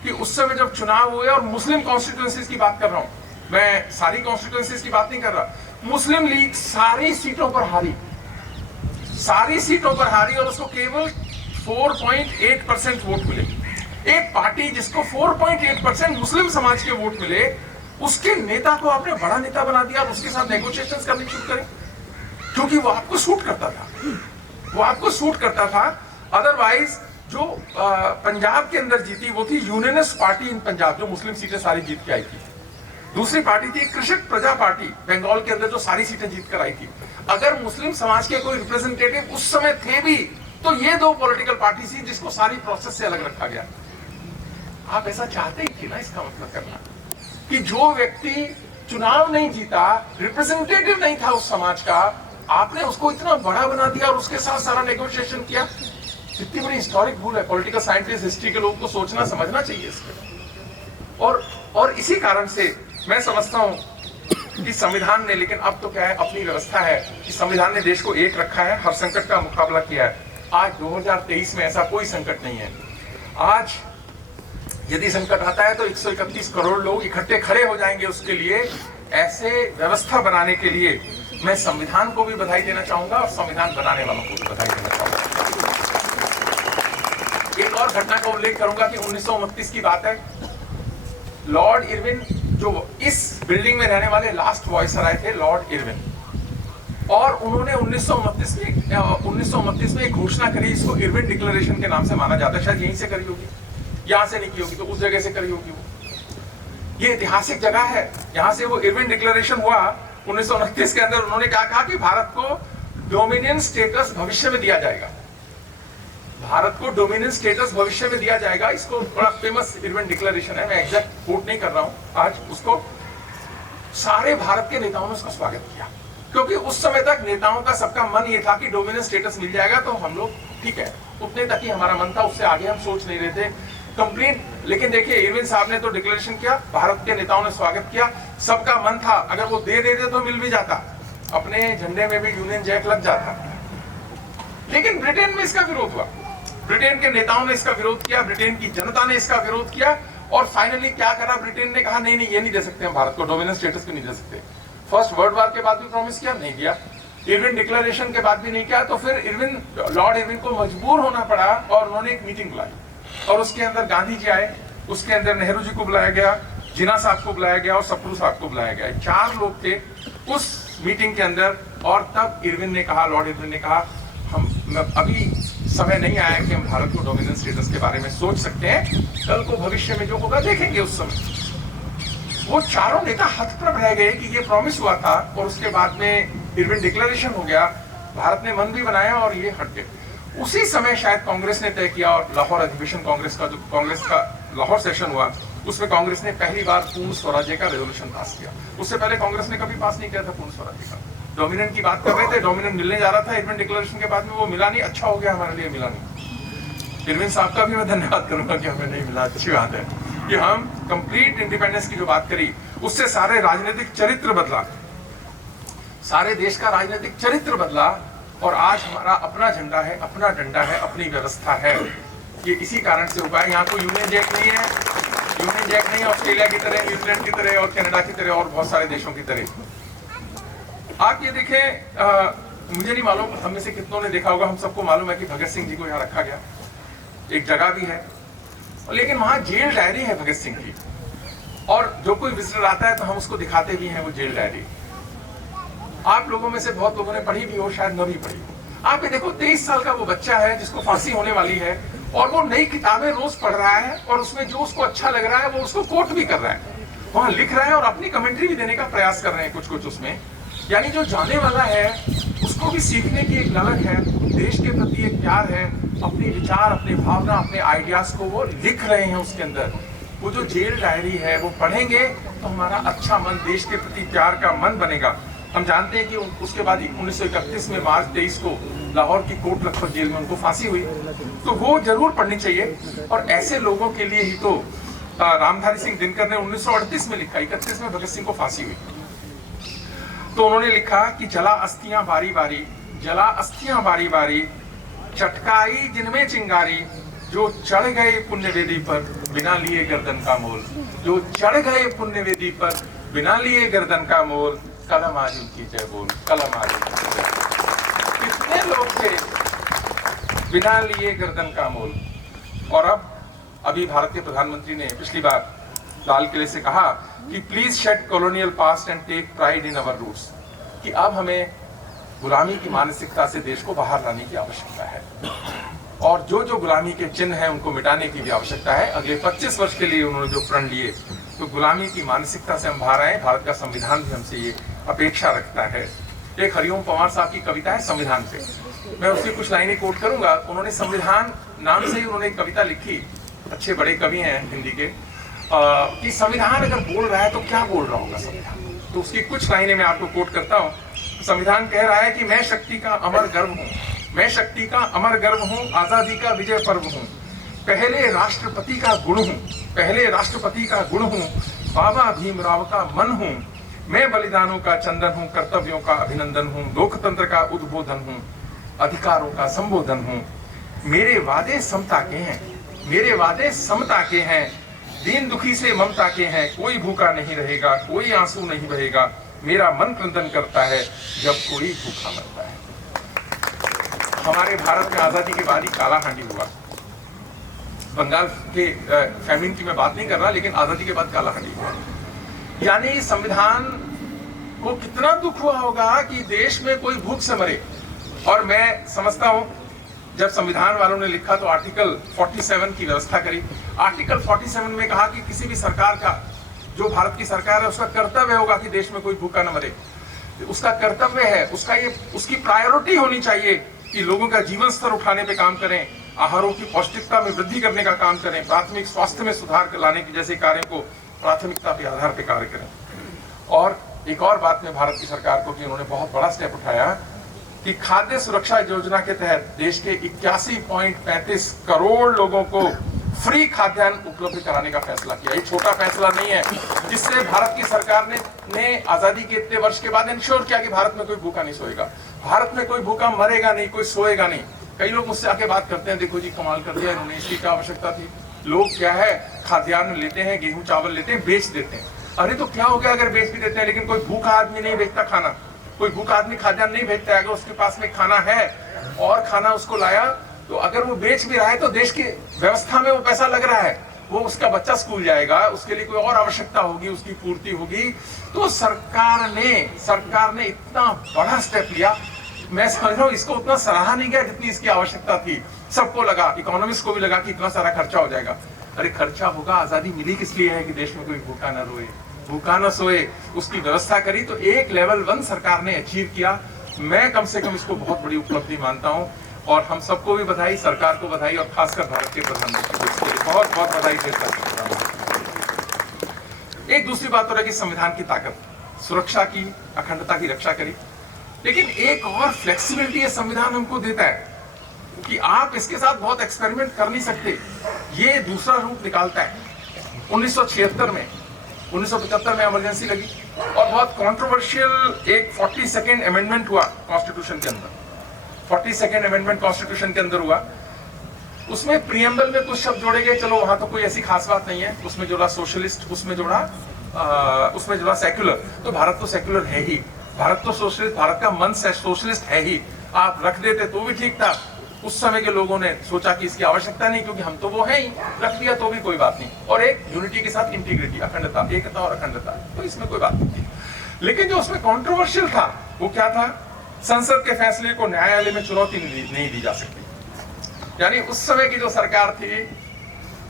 कि उस समय जब चुनाव हुए, और मुस्लिम कॉन्स्टिट्यूएंसीज की बात कर रहा हूं, मैं सारी कॉन्स्टिट्यूएंसीज की बात नहीं कर रहा, मुस्लिम लीग सारी सीटों पर हारी, सारी सीटों पर हारी, और उसको केवल 4.8% वोट मिले। एक पार्टी जिसको 4.8% मुस्लिम समाज के वोट मिले, उसके नेता को आपने बड़ा नेता बना दिया और उसके साथ नेगोशिएशंस करनी शुरू करें, क्योंकि वो आपको सूट करता था, वो आपको सूट करता था। अदरवाइज जो पंजाब के अंदर जीती वो थी यूनियनिस्ट पार्टी इन पंजाब, जो मुस्लिम सीटें सारी जीत के आई थी। दूसरी पार्टी थी कृषक प्रजा पार्टी बंगाल के अंदर, जो सारी सीटें जीत कर आई थी। अगर मुस्लिम समाज के कोई रिप्रेजेंटेटिव उस समय थे भी, तो ये दो पॉलिटिकल पार्टी थी जिसको सारी प्रोसेस से अलग रखा गया। आप ऐसा चाहते ही थे ना, इसका मतलब करना कि जो व्यक्ति चुनाव नहीं जीता, रिप्रेजेंटेटिव नहीं था उस समाज का, आपने उसको इतना बड़ा बना दिया और उसके साथ सारा नेगोशिएशन किया। कितनी बड़ी हिस्टोरिक भूल है। पॉलिटिकल साइंटिस्ट, हिस्ट्री के लोगों को सोचना समझना चाहिए इसके। और इसी कारण से मैं समझता हूं कि संविधान ने, लेकिन अब तो क्या है, अपनी व्यवस्था है कि संविधान ने देश को एक रखा है, हर संकट का मुकाबला किया है। आज 2023 में ऐसा कोई संकट नहीं है। आज यदि संकट आता है तो 131 करोड़ लोग इकट्ठे खड़े हो जाएंगे उसके लिए। ऐसे व्यवस्था बनाने के लिए मैं संविधान को भी बधाई देना चाहूंगा और संविधान बनाने वालों को भी बधाई देना चाहूंगा। एक और घटना का उल्लेख करूंगा कि 1929 की बात है। लॉर्ड इरविन, जो इस बिल्डिंग में रहने वाले लास्ट वॉइसर आए थे, लॉर्ड इरविन, और उन्होंने 1929 में एक घोषणा करी, इसको इरविन डिक्लेरेशन के नाम से माना जाता है। शायद यहीं से करी होगी, यहां से नहीं की होगी तो उस जगह से करी होगी। वो ये ऐतिहासिक जगह है, यहां से वो इरविन डिक्लेरेशन हुआ 1929 के अंदर। उन्होंने क्या कहा कि भारत को डोमिनियन स्टेटस भविष्य में दिया जाएगा, भारत को डोमिनियन स्टेटस भविष्य में दिया जाएगा। इसको बड़ा फेमस इरविन डिक्लेरेशन है, मैं एग्जैक्ट कोट नहीं कर रहा हूं आज उसको। सारे भारत के नेताओं ने उसका स्वागत किया, क्योंकि उस समय तक नेताओं का सबका मन ये था कि डोमिनियन स्टेटस मिल जाएगा तो हम लोग ठीक है, उतने तक ही हमारा मन था, उससे आगे हम सोच नहीं रहे थे कंप्लीट। लेकिन देखिए, इरविन साहब ने तो डिक्लेरेशन किया, भारत के नेताओं ने स्वागत किया, सबका मन था अगर वो दे देते तो मिल भी जाता, अपने झंडे में भी यूनियन जैक लग जाता। लेकिन ब्रिटेन में इसका विरोध हुआ, ब्रिटेन के नेताओं ने इसका विरोध किया, ब्रिटेन की जनता ने इसका विरोध किया, और फाइनली क्या करा, ब्रिटेन ने कहा नहीं नहीं, ये नहीं दे सकते हम भारत को, डोमिनियन स्टेटस भी नहीं दे सकते। फर्स्ट वर्ल्ड वॉर के बाद भी प्रॉमिस किया, नहीं किया। इरविन डिक्लेरेशन के बाद भी नहीं किया। तो फिर लॉर्ड इरविन को मजबूर होना पड़ा और उन्होंने एक मीटिंग बुलाई, और उसके अंदर गांधी जी आए, उसके अंदर नेहरू जी को बुलाया गया, जिन्ना साहब को बुलाया गया और सप्रू साहब को बुलाया गया। 4 लोग थे उस मीटिंग के अंदर। और तब इरविन ने कहा, लॉर्ड इरविन ने कहा, हम अभी समय नहीं आया कि हम भारत को डोमिनियन स्टेटस के बारे में सोच सकते हैं, कल को भविष्य में जो होगा देखेंगे उस समय। वो चारों नेता हतप्रभ रह गए कि ये प्रॉमिस हुआ था, और उसके बाद में इरविन डिक्लेरेशन हो गया, भारत ने मन भी बनाया और ये हट गए। उसी समय शायद कांग्रेस ने तय किया, और लाहौर अधिवेशन कांग्रेस का, जो कांग्रेस का लाहौर सेशन हुआ, उसमें कांग्रेस ने पहली बार पूर्ण स्वराज्य का रेजोल्यूशन पास किया। उससे पहले कांग्रेस ने कभी पास नहीं किया था पूर्ण स्वराज्य का। डोमिनेंट की बात कर रहे थे, डोमिनेंट मिलने जा रहा था इरविन डिक्लेरेशन के बाद में, वो मिला नहीं। अच्छा हो गया हमारे लिए मिला नहीं। इरविन साहब का भी मैं धन्यवाद करूंगा कि हमें नहीं मिला। अच्छी बात है कि हम कंप्लीट इंडिपेंडेंस की जो बात करी, उससे सारे राजनीतिक चरित्र बदला, सारे देश का राजनीतिक चरित्र बदला, और आज हमारा अपना झंडा है, अपना डंडा है, अपनी व्यवस्था है। ये इसी कारण से हुआ है। यहाँ कोई यूनियन जैक नहीं है, यूनियन जैक नहीं है ऑस्ट्रेलिया की तरह, न्यूजीलैंड की तरह और कनाडा की तरह और बहुत सारे देशों की तरह। आप ये देखें, मुझे नहीं मालूम हम में से कितनों ने देखा होगा, हम सबको मालूम है कि भगत सिंह जी को यहाँ रखा गया, एक जगह भी है, लेकिन वहाँ जेल डायरी है भगत सिंह की, और जो कोई विजिटर आता है तो हम उसको दिखाते भी हैं वो जेल डायरी। आप लोगों में से बहुत लोगों ने पढ़ी भी हो, शायद न भी पढ़ी हो। आप ये देखो, 23 साल का वो बच्चा है जिसको फांसी होने वाली है, और वो नई किताबें रोज पढ़ रहा है, और उसमें जो उसको अच्छा लग रहा है वो उसको कोट भी कर रहा है, वहाँ लिख रहा है, और अपनी कमेंट्री भी देने का प्रयास कर रहे हैं कुछ कुछ उसमें। यानी जो जाने वाला है उसको भी सीखने की एक ललक है, देश के प्रति एक प्यार है, अपने विचार, अपनी भावना, अपने आइडियाज को वो लिख रहे हैं उसके अंदर। वो जो जेल डायरी है वो पढ़ेंगे तो हमारा अच्छा मन, देश के प्रति प्यार का मन बनेगा। हम जानते हैं कि उसके बाद 1931 में मार्च 23 को लाहौर की कोट लखपत जेल में उनको फांसी हुई, तो वो जरूर पढ़नी चाहिए। और ऐसे लोगों के लिए ही तो रामधारी सिंह दिनकर ने 1938 में लिखा, 31 में भगत सिंह को फांसी हुई, तो उन्होंने लिखा कि जला अस्थियां बारी बारी, जला अस्थियां बारी बारी, चटकाई जिनमें चिंगारी, जो चढ़ गए पुण्यवेदी पर बिना लिए गर्दन का मोल, जो चढ़ गए पुण्यवेदी पर बिना लिए गर्दन का मोल, कलम आज उनकी जय बोल, कलम आज उनकी जय। कितने लोग थे बिना लिए गर्दन का मोल। और अब अभी भारत के प्रधानमंत्री ने पिछली बार लाल किले से कहा कि please shed colonial past and take pride in our roots, कि अब हमें गुलामी की मानसिकता से देश को बाहर लाने की आवश्यकता है और जो जो गुलामी के चिन्ह हैं उनको मिटाने की भी आवश्यकता है। अगले 25 वर्ष के लिए उन्होंने जो प्रण लिए, तो गुलामी की मानसिकता से हम बाहर आए। भारत का संविधान भी हमसे ये अपेक्षा रखता है। एक हरिओम पंवार साहब की कविता है संविधान पे, मैं उसकी कुछ लाइनें कोट करूंगा। उन्होंने संविधान नाम से ही उन्होंने एक कविता लिखी, अच्छे बड़े कवि हैं हिंदी के, कि संविधान अगर बोल रहा है तो क्या बोल रहा होगा संविधान। तो उसकी कुछ लाइनें मैं आपको कोट करता हूँ। संविधान कह रहा है कि मैं शक्ति का अमर गर्व हूँ, मैं शक्ति का अमर गर्व हूँ, आजादी का विजय पर्व हूँ, पहले राष्ट्रपति का गुण हूँ, पहले राष्ट्रपति का गुण हूँ, बाबा भीमराव का मन हूँ, मैं बलिदानों का चंदन हूँ, कर्तव्यों का अभिनंदन हूँ, लोकतंत्र का उद्बोधन हूँ, अधिकारों का संबोधन हूँ, मेरे वादे समता के हैं, मेरे वादे समता के हैं, दीन दुखी से ममता के हैं, कोई भूखा नहीं रहेगा, कोई आंसू नहीं बहेगा, मेरा मन क्रंदन करता है जब कोई भूखा मरता है। हमारे भारत में आजादी के बाद ही काला हांडी हुआ। बंगाल के फैमिन की मैं बात नहीं कर रहा, लेकिन आजादी के बाद काला हांडी हुआ। यानी संविधान को कितना दुख हुआ होगा कि देश में कोई भूख से मरे। और मैं समझता हूं जब संविधान वालों ने लिखा तो आर्टिकल 47 की व्यवस्था करी। आर्टिकल 47 में कहा कि किसी भी सरकार का, जो भारत की सरकार है, उसका कर्तव्य होगा कि देश में कोई भूखा न मरे। उसका कर्तव्य है, उसकी प्रायोरिटी होनी चाहिए कि लोगों का जीवन स्तर उठाने पे काम करें, आहारों की पौष्टिकता में वृद्धि करने का काम करें, प्राथमिक स्वास्थ्य में सुधार लाने के जैसे कार्यों को प्राथमिकता के आधार पर कार्य करें। और एक और बात में भारत की सरकार को कि उन्होंने बहुत बड़ा स्टेप उठाया कि खाद्य सुरक्षा योजना के तहत देश के 81.35 करोड़ लोगों को फ्री खाद्यान्न उपलब्ध कराने का फैसला किया। ये छोटा फैसला नहीं है, जिससे भारत की सरकार ने आजादी के इतने वर्ष के बाद इंश्योर किया कि भारत में कोई भूखा नहीं सोएगा, भारत में कोई भूखा मरेगा नहीं, कोई सोएगा नहीं। कई लोग मुझसे आके बात करते हैं, देखो जी कमाल कर दिया इन्होंने, इसकी क्या आवश्यकता थी। लोग क्या है, खाद्यान्न लेते हैं, गेहूं चावल लेते हैं, बेच देते हैं। अरे तो क्या हो गया अगर बेच भी देते हैं, लेकिन कोई भूखा आदमी नहीं बेचता खाना, कोई भूखा आदमी खाद्यान्न नहीं बेचता है। अगर उसके पास में खाना है और खाना उसको लाया, तो अगर वो बेच भी रहा है तो देश की व्यवस्था में वो पैसा लग रहा है, वो उसका बच्चा स्कूल जाएगा, उसके लिए कोई और आवश्यकता होगी, उसकी पूर्ति होगी। तो सरकार ने इतना बड़ा स्टेप लिया। मैं समझ रहा हूँ इसको उतना सराहा नहीं गया जितनी इसकी आवश्यकता थी। सबको लगा, इकोनॉमिस्ट को भी लगा कि इतना सारा खर्चा हो जाएगा। अरे खर्चा होगा, आजादी मिली किस लिए है कि देश में कोई भूखा न रोए, भूखा न सोए, उसकी व्यवस्था करी। तो एक लेवल 1 सरकार ने अचीव किया। मैं कम से कम इसको बहुत बड़ी उपलब्धि मानता हूँ और हम सबको भी बधाई, सरकार को बधाई और खासकर भारत के प्रधानमंत्री को इसके लिए बहुत बहुत बधाई देता हूं। एक दूसरी बात हो रहा है कि संविधान की ताकत, सुरक्षा की, अखंडता की रक्षा करी, लेकिन एक और फ्लेक्सिबिलिटी ये संविधान हमको देता है कि आप इसके साथ बहुत एक्सपेरिमेंट कर नहीं सकते। ये दूसरा रूप निकालता है। 1976 में, 1975 में इमरजेंसी लगी और बहुत कंट्रोवर्शियल एक 42nd अमेंडमेंट हुआ कॉन्स्टिट्यूशन के अंदर। 42nd अमेंडमेंट कॉन्स्टिट्यूशन के अंदर हुआ। उसमें प्रीएम्बल में कुछ शब्द जोड़े गए, चलो वहां तो कोई ऐसी खास बात नहीं है। उसमें जोड़ा सोशलिस्ट, उसमें जोड़ा सेक्युलर। तो भारत तो सेक्युलर है ही, भारत तो सोशलिस्ट, भारत का मन सोशलिस्ट है ही। आप रख देते तो भी ठीक था। उस समय के लोगों ने सोचा कि इसकी आवश्यकता नहीं, क्योंकि हम तो वो है ही, रख दिया तो भी कोई बात नहीं। और एक यूनिटी के साथ इंटीग्रिटी, अखंडता, एकता और अखंडता, तो इसमें कोई बात नहीं थी। लेकिन जो उसमें कॉन्ट्रोवर्शियल था वो क्या था, संसद के फैसले को न्यायालय में चुनौती नहीं दी जा सकती। यानी उस समय की जो सरकार थी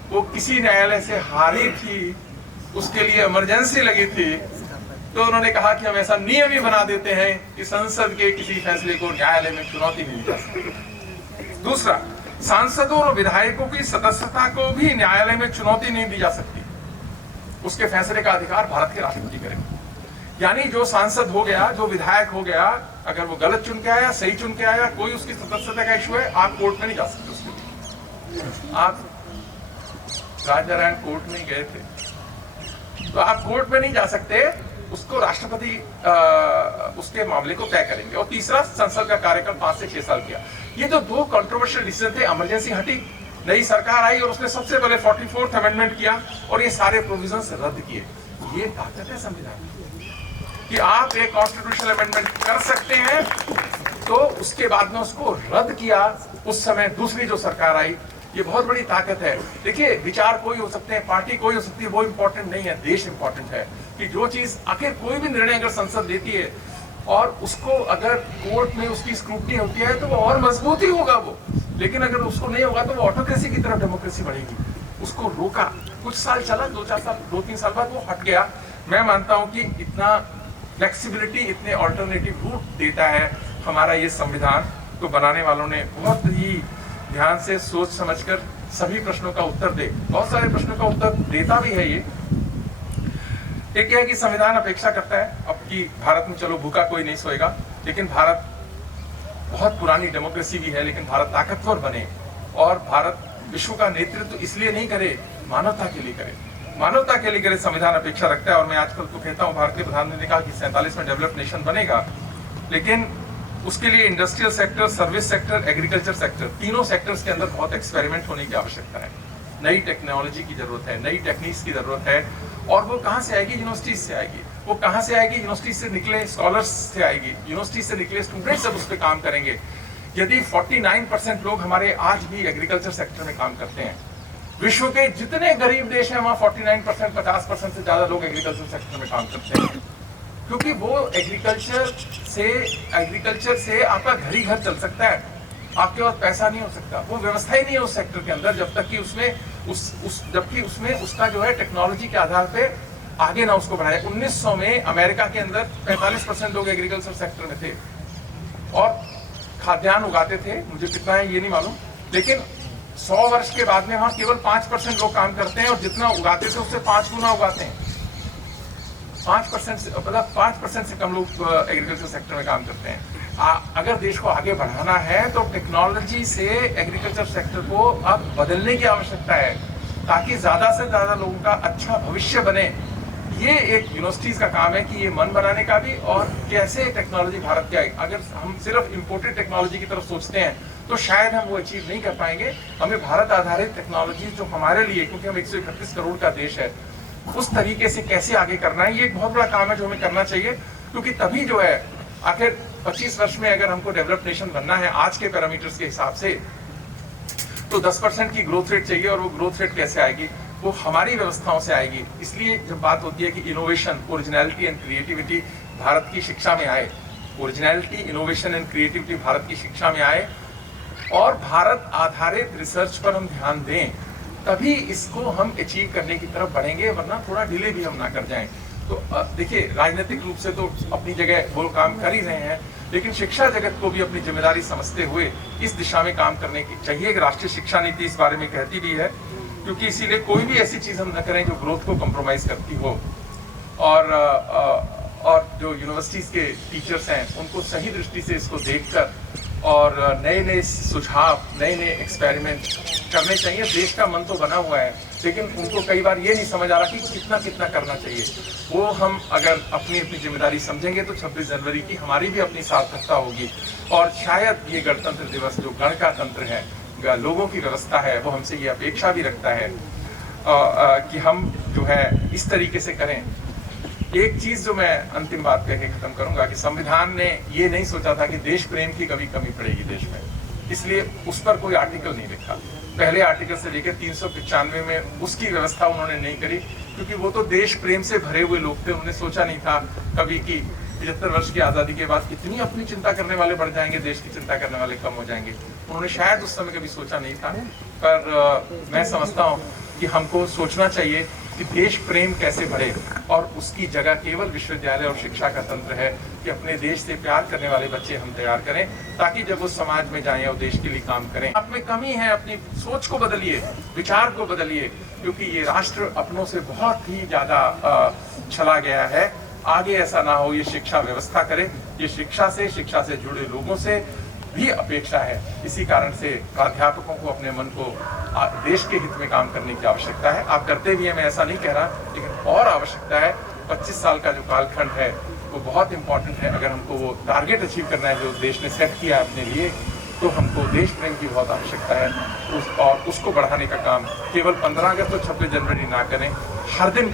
वो किसी न्यायालय से हारी थी, उसके लिए इमरजेंसी लगी थी, तो उन्होंने कहा कि हम ऐसा नियम ही बना देते हैं कि संसद के किसी फैसले को न्यायालय में चुनौती नहीं दी जा सकती। दूसरा, सांसदों और विधायकों की सदस्यता को भी न्यायालय में चुनौती नहीं दी जा सकती। उसके फैसले का अधिकार भारत के राष्ट्रपति करेंगे। यानी जो सांसद हो गया, जो विधायक हो गया, अगर वो गलत चुन के आया, सही चुन के आया, कोई उसकी सदस्यता का इशू है, आप कोर्ट में नहीं जा सकते उसके लिए। आप राजारायण कोर्ट में गए थे, तो आप कोर्ट में नहीं जा सकते, उसको राष्ट्रपति उसके मामले को तय करेंगे। और तीसरा, संसद का कार्यकाल 5 से 6 साल किया। ये तो दो कंट्रोवर्शियल डिसीजन थे, इमरजेंसी हटी, नई सरकार आई और उसने सबसे पहले 44th अमेंडमेंट किया और ये सारे प्रोविजंस रद्द किए। ये ताकत है संविधान कि आप एक कॉन्स्टिट्यूशनल अमेंडमेंट कर सकते हैं, तो उसके बाद में उसको रद्द किया। उस समय दूसरी जो सरकार आई, ये बहुत बड़ी ताकत है। देखिए, विचार कोई हो सकते हैं, पार्टी कोई हो सकती है, वो इंपॉर्टेंट नहीं है, देश इंपॉर्टेंट है। कि जो चीज आखिर कोई भी निर्णय अगर संसद लेती है और उसको अगर कोर्ट में उसकी स्क्रूटनी होती है तो वो और मजबूत ही होगा वो, लेकिन अगर उसको नहीं होगा तो वो ऑटोक्रेसी की तरफ डेमोक्रेसी बढ़ेगी। उसको रोका, कुछ साल चला, 2-4 साल, 2-3 साल बाद वो हट गया। मैं मानता हूं कि इतना फ्लेक्सिबिलिटी, इतने ऑल्टरनेटिव रूट देता है हमारा ये संविधान, तो बनाने वालों ने बहुत ही ध्यान से सोच समझकर सभी प्रश्नों का उत्तर दे, बहुत सारे प्रश्नों का उत्तर देता भी है। ये एक है कि संविधान अपेक्षा करता है अब कि भारत में चलो भूखा कोई नहीं सोएगा, लेकिन भारत बहुत पुरानी डेमोक्रेसी भी है, लेकिन भारत ताकतवर बने और भारत विश्व का नेतृत्व इसलिए नहीं करे, मानवता के लिए करे, मानवता के लिए करे, संविधान अपेक्षा रखता है। और मैं आजकल तो कहता हूँ, भारतीय प्रधानमंत्री ने कहा कि 47 में डेवलप्ड नेशन बनेगा, लेकिन उसके लिए industrial sector, service sector, agriculture sector, तीनों सेक्टर्स के अंदर बहुत एक्सपेरिमेंट होने की आवश्यकता है। नई टेक्नोलॉजी की जरूरत है, नई टेक्निक्स की जरूरत है, और वो कहाँ से आएगी? यूनिवर्सिटीज से आएगी। वो कहाँ से आएगी? यूनिवर्सिटी से निकले स्कॉलर्स से आएगी, यूनिवर्सिटी से निकले स्टूडेंट सब उस पर काम करेंगे। यदि 49% लोग हमारे आज भी एग्रीकल्चर सेक्टर में काम करते हैं, विश्व के जितने गरीब देश हैं वहाँ 49%, 50% से ज्यादा लोग एग्रीकल्चर सेक्टर में काम करते हैं, क्योंकि वो एग्रीकल्चर से आपका घर ही घर चल सकता है, आपके पास पैसा नहीं हो सकता, वो व्यवस्था ही नहीं है उस सेक्टर के अंदर जब तक कि उसमें उसका जो है टेक्नोलॉजी के आधार पे आगे ना उसको बढ़ाए। 1900 में अमेरिका के अंदर 45% लोग एग्रीकल्चर सेक्टर में थे और खाद्यान्न उगाते थे, मुझे कितना है ये नहीं मालूम, लेकिन 100 वर्ष के बाद में वहां केवल 5% लोग काम करते हैं और जितना उगाते थे उससे 5 गुना उगाते हैं। 5% से, मतलब 5% से कम लोग एग्रीकल्चर सेक्टर में काम करते हैं। अगर देश को आगे बढ़ाना है तो टेक्नोलॉजी से एग्रीकल्चर सेक्टर को अब बदलने की आवश्यकता है, ताकि ज्यादा से ज्यादा लोगों का अच्छा भविष्य बने। ये एक यूनिवर्सिटीज का काम है कि ये मन बनाने का भी, और कैसे टेक्नोलॉजी भारत की आएगी। अगर हम सिर्फ इम्पोर्टेड टेक्नोलॉजी की तरफ सोचते हैं तो शायद हम वो अचीव नहीं कर पाएंगे। हमें भारत आधारित टेक्नोलॉजी जो हमारे लिए, क्योंकि हम 131 करोड़ का देश है, उस तरीके से कैसे आगे करना है, ये एक बहुत बड़ा काम है जो हमें करना चाहिए। क्योंकि तभी जो है, आखिर 25 वर्ष में अगर हमको डेवलप्ड नेशन बनना है आज के पैरामीटर्स के हिसाब से, तो 10% की ग्रोथ रेट चाहिए, और वो ग्रोथ रेट कैसे आएगी? वो हमारी व्यवस्थाओं से आएगी। इसलिए जब बात होती है कि innovation, originality and creativity Bharat की शिक्षा में आए, originality, innovation and creativity Bharat की शिक्षा में आए, और भारत आधारित रिसर्च पर हम ध्यान दें, तभी इसको हम अचीव करने की तरफ बढ़ेंगे, वरना थोड़ा डिले भी हम ना कर जाएं। तो देखिए, राजनीतिक रूप से तो अपनी जगह वो काम कर ही रहे हैं, लेकिन शिक्षा जगत को भी अपनी जिम्मेदारी समझते हुए इस दिशा में काम करने की चाहिए। एक राष्ट्रीय शिक्षा नीति इस बारे में कहती भी है, क्योंकि इसीलिए कोई भी ऐसी चीज हम न करें जो ग्रोथ को कॉम्प्रोमाइज करती हो। और जो यूनिवर्सिटीज के टीचर्स हैं उनको सही दृष्टि से इसको देखकर और नए नए सुझाव, नए नए एक्सपेरिमेंट करने चाहिए। देश का मन तो बना हुआ है, लेकिन उनको कई बार ये नहीं समझ आ रहा कि कितना कितना करना चाहिए। वो हम अगर अपनी अपनी जिम्मेदारी समझेंगे तो 26 जनवरी की हमारी भी अपनी सार्थकता होगी, और शायद ये गणतंत्र दिवस जो गण का तंत्र है, लोगों की व्यवस्था है, वो हमसे ये अपेक्षा भी रखता है कि हम जो है इस तरीके से करें। एक चीज जो मैं अंतिम बात कह के खत्म करूंगा कि संविधान ने ये नहीं सोचा था कि देश प्रेम की कभी कमी पड़ेगी देश में, इसलिए उस पर कोई आर्टिकल नहीं लिखा। पहले आर्टिकल से लेकर 395 में उसकी व्यवस्था उन्होंने नहीं करी, क्योंकि वो तो देश प्रेम से भरे हुए लोग थे। उन्होंने सोचा नहीं था कभी कि 75 वर्ष की आजादी के बाद कितनी अपनी चिंता करने वाले बढ़ जाएंगे, देश की चिंता करने वाले कम हो जाएंगे। उन्होंने शायद उस समय कभी सोचा नहीं था, पर मैं समझता हूँ कि हमको सोचना चाहिए कि देश प्रेम कैसे बढ़े, और उसकी जगह केवल विश्वविद्यालय और शिक्षा का तंत्र है कि अपने देश से प्यार करने वाले बच्चे हम तैयार करें, ताकि जब वो समाज में जाएं और देश के लिए काम करें। आप में कमी है, अपनी सोच को बदलिए, विचार को बदलिए, क्योंकि ये राष्ट्र अपनों से बहुत ही ज्यादा चला गया है। आगे ऐसा ना हो, ये शिक्षा व्यवस्था करे, ये शिक्षा से जुड़े लोगों से भी अपेक्षा है। इसी कारण से प्राध्यापकों को अपने मन को देश के हित में काम करने की आवश्यकता है। आप करते भी हैं, मैं ऐसा नहीं कह रहा, लेकिन और आवश्यकता है। 25 साल का जो कालखंड है वो बहुत इंपॉर्टेंट है। अगर हमको वो टारगेट अचीव करना है जो देश ने सेट किया अपने लिए, तो हमको देश प्रेम की बहुत आवश्यकता है। और उसको बढ़ाने का काम केवल 15 अगस्त और 26 जनवरी ना करें, हर दिन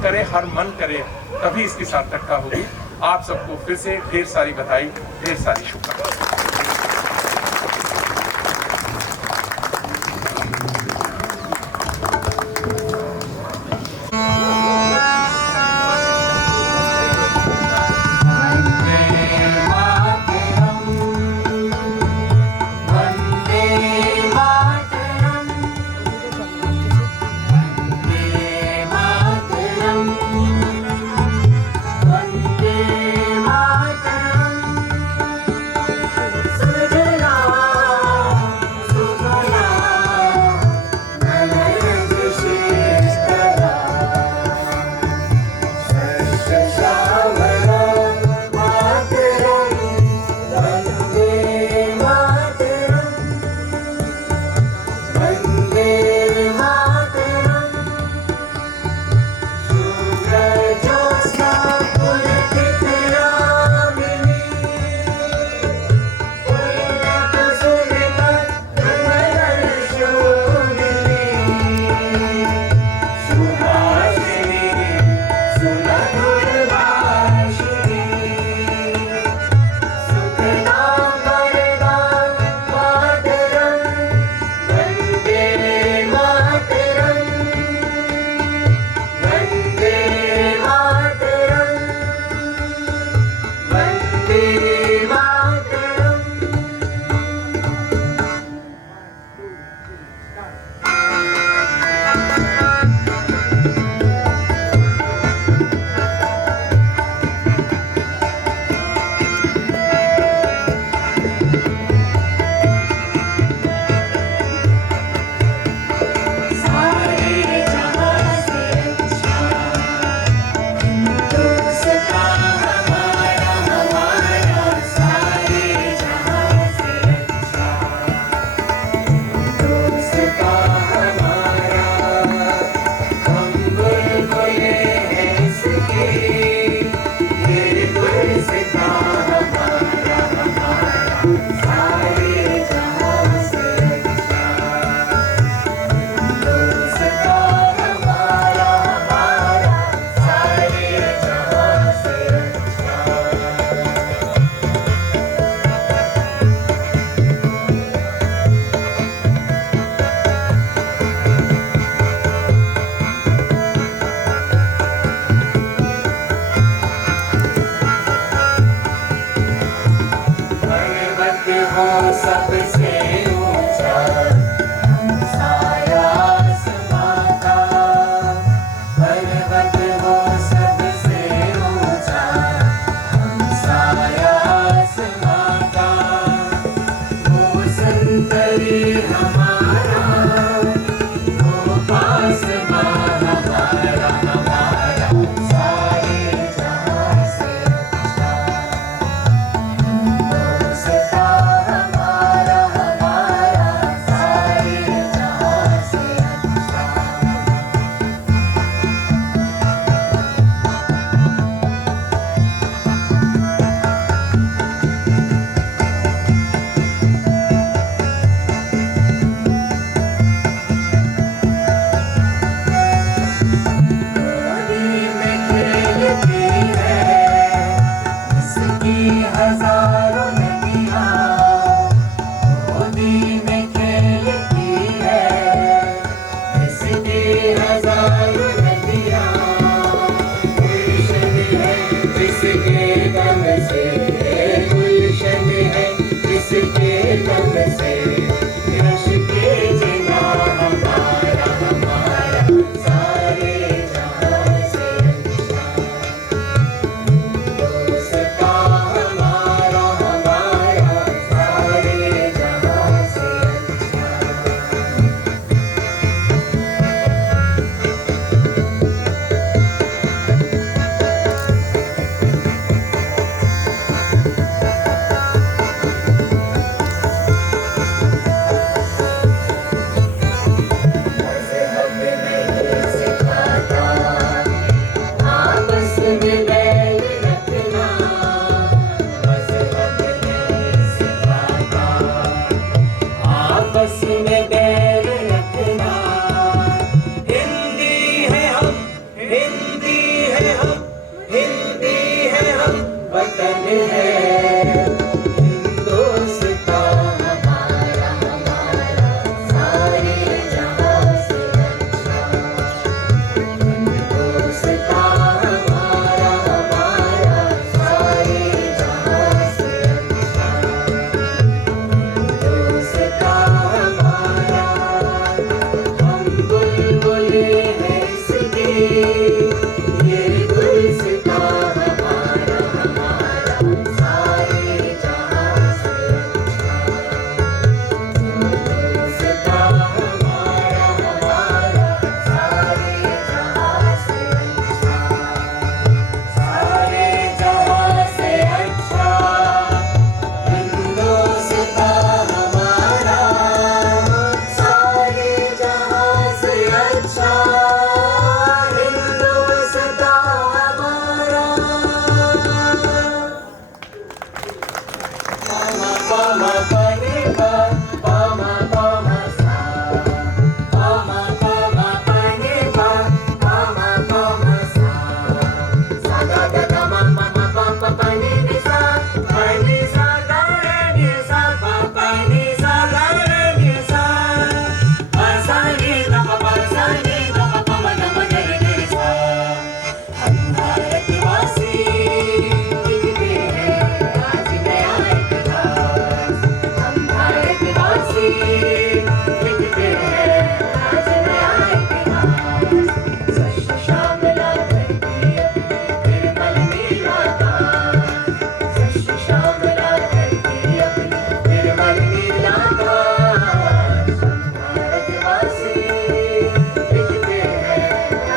करें, हर मन करे, तभी इसकी सार्थकता होगी। आप सबको फिर से ढेर सारी बधाई, ढेर सारी शुभकामनाएं। है हिंदुस्तान हमारा हमारा सारे जहां से अच्छा हिंदुस्तान हमारा हमारा सारे जहां से अच्छा हिंदुस्तान हमारा हम बुलबुले हैं इसके ये गुलसितान हमारा हमारा सारे जहां से अच्छा गुलसितान हमारा हमारा सारे जहां से अच्छा सारे जहां से अच्छा हिंदुस्तान हमारा सारे जहां से अच्छा हिंदुस्तान हमारा पामा पामा पने पा पामा पामा सा पामा पामा पने पा पामा पामा सा सा गा गा गा मा मा मा पा पा पने नि सा गा रे नि सा पा पा नि सा गा रे नि सा पा सा नि दा पा सा नि दा पा मा गा मा गा रे नि सा हम भारतवासी लिखते हैं आज नया इतिहास हम भारतवासी लिखते हैं आज नया इतिहास सच शामिला धरती अपनी निर्मल नीला आकाश सच शामिला धरती अपनी निर्मल नीला आकाश हम भारतवासी लिखते हैं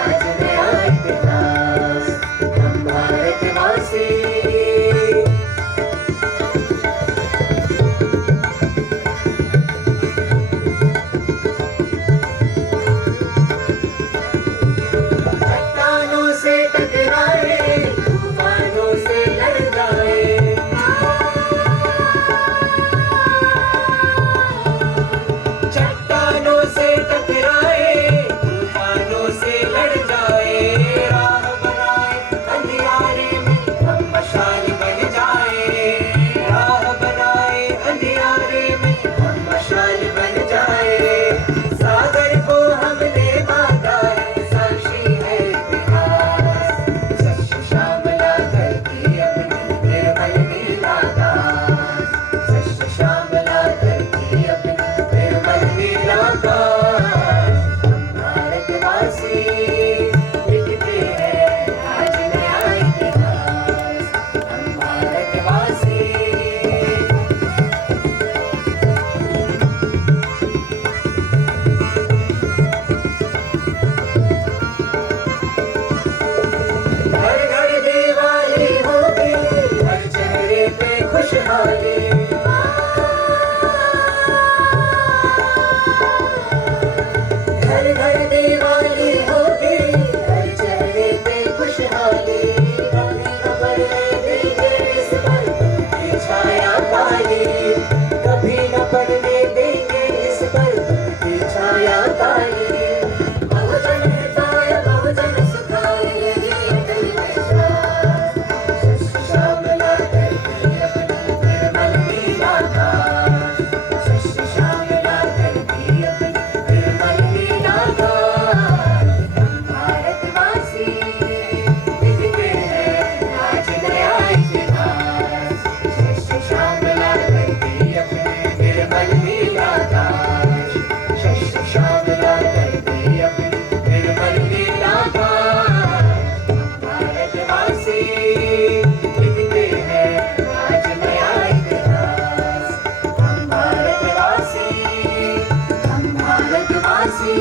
आज नया इतिहास हम भारतवासी चट्टानों से टकराए तूफानों से लड़ जाए चट्टानों से टकराए तूफानों से लड़ जाए राह बनाए अंधियारे में हम मशाल बन जाए राह बनाए अंधियारे में हम मशाल बन जाए सागर को हमने बांधा है साक्षी है इतिहास सच शामिला धरती अपनी निर्मल नीला आकाश सच शामिला धरती अपनी निर्मल नीला आकाश हम भारतवासी लिखते हैं आज नया इतिहास हम भारतवासी घर घर दिवाली होगी हर चेहरे पे खुशहाली घर घर दिवाली होगी हर चेहरे पे खुशहाली कभी न पड़ने देंगे इस पर की छाया काली कभी न पड़ने देंगे इस पर की छाया काली बहुजन हिताय बहुजन सुखाय यही अटल विश्वास सच शामिला धरती अपनी निर्मल नीला आकाश सच शामिला धरती अपनी निर्मल नीला आकाश हम भारतवासी लिखते हैं आज नया इतिहास सच शामिला धरती अपनी निर्मल नीला आकाश सच शामिला धरती अपनी निर्मल नीला आकाश हम भारतवासी लिखते हैं आज नया इतिहास हम भारतवासी हम भारतवासी